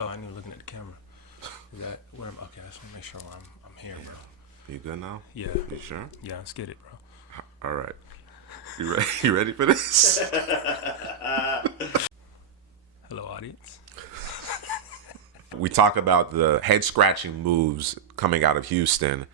Oh, I knew looking at the camera. Is that where okay, I just want to make sure I'm here, bro. You good now? Yeah. You sure? Yeah, let's get it, bro. All right. You ready? You ready for this? Hello, audience. We talk about the head-scratching moves coming out of Houston.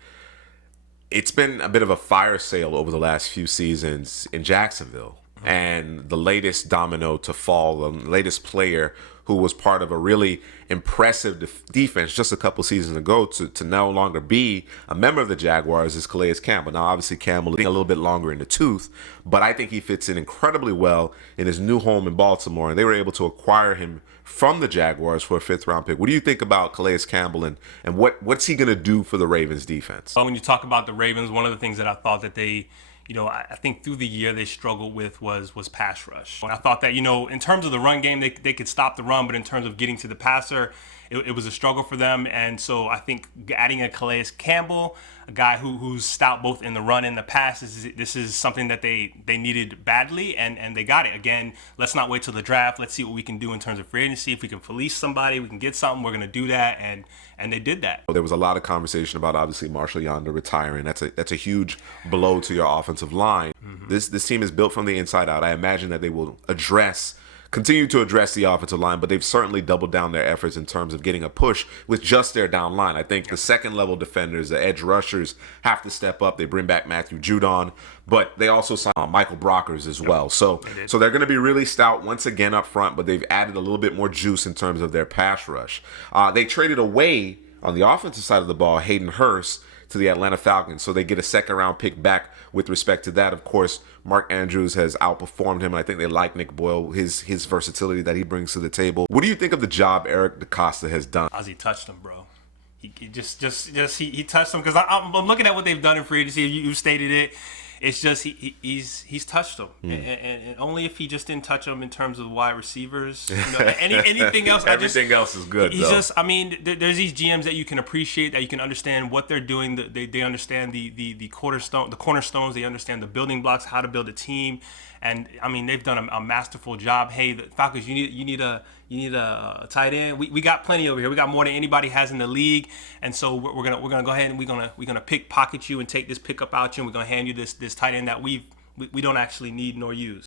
It's been a bit of a fire sale over the last few seasons in Jacksonville. And the latest domino to fall, the latest player who was part of a really impressive defense just a couple seasons ago to no longer be a member of the Jaguars is Calais Campbell. Now, obviously, Campbell is a little bit longer in the tooth, but I think he fits in incredibly well in his new home in Baltimore, and they were able to acquire him from the Jaguars for a fifth-round pick. What do you think about Calais Campbell, and what's he going to do for the Ravens defense? When you talk about the Ravens, one of the things that I thought that they I think through the year they struggled with was pass rush. And I thought that, in terms of the run game, they could stop the run, but in terms of getting to the passer, it was a struggle for them. And so I think adding a Calais Campbell, a guy who's stout both in the run and the pass, this is something that they needed badly, and they got it. Again, let's not wait till the draft. Let's see what we can do in terms of free agency. If we can police somebody, we can get something, we're going to do that, and they did that. There was a lot of conversation about, obviously, Marshall Yonder retiring. That's a huge blow to your offensive line. Mm-hmm. This team is built from the inside out. I imagine that they will continue to address the offensive line, but they've certainly doubled down their efforts in terms of getting a push with just their down line. I think the second-level defenders, the edge rushers, have to step up. They bring back Matt Judon, but they also signed Michael Brockers as well. So they're going to be really stout once again up front, but they've added a little bit more juice in terms of their pass rush. They traded away, on the offensive side of the ball, Hayden Hurst to the Atlanta Falcons, so they get a second-round pick back with respect to that. Of course, Mark Andrews has outperformed him, and I think they like Nick Boyle, his versatility that he brings to the table. What do you think of the job Eric DeCosta has done? Ozzy touched him, bro. He just touched him, because I'm looking at what they've done in free agency. You stated it. It's just he's touched them, and only if he just didn't touch them in terms of wide receivers. Anything else? Everything else is good. He's just. I mean, there's these GMs that you can appreciate, that you can understand what they're doing. They understand the cornerstones. They understand the building blocks, how to build a team, and I mean they've done a masterful job. Hey, the Falcons, you need a tight end. We got plenty over here. We got more than anybody has in the league, and so we're gonna go ahead and we're gonna pickpocket you and take this pickup out you, and we're gonna hand you this tight end that we don't actually need nor use.